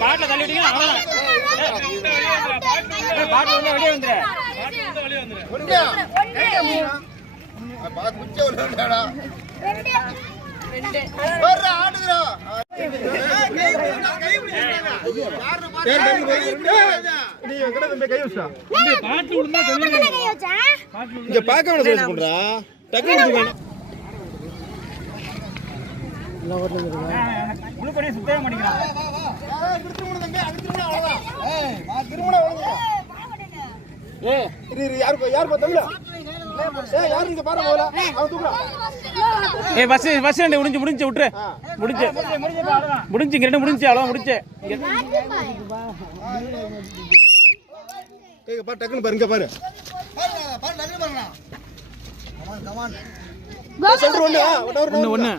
பாட்டில தள்ளிட்டீங்க பாட்டில வந்து வெளியே வந்துரு சுத்தம் பண்ணிக்கிறான் முடிஞ்சு விட்டுரு முடிஞ்சு ரெண்டு முடிஞ்சு அவ்வளோ முடிச்சு டக்குன்னு பாருங்க பாரு ஒண்ணு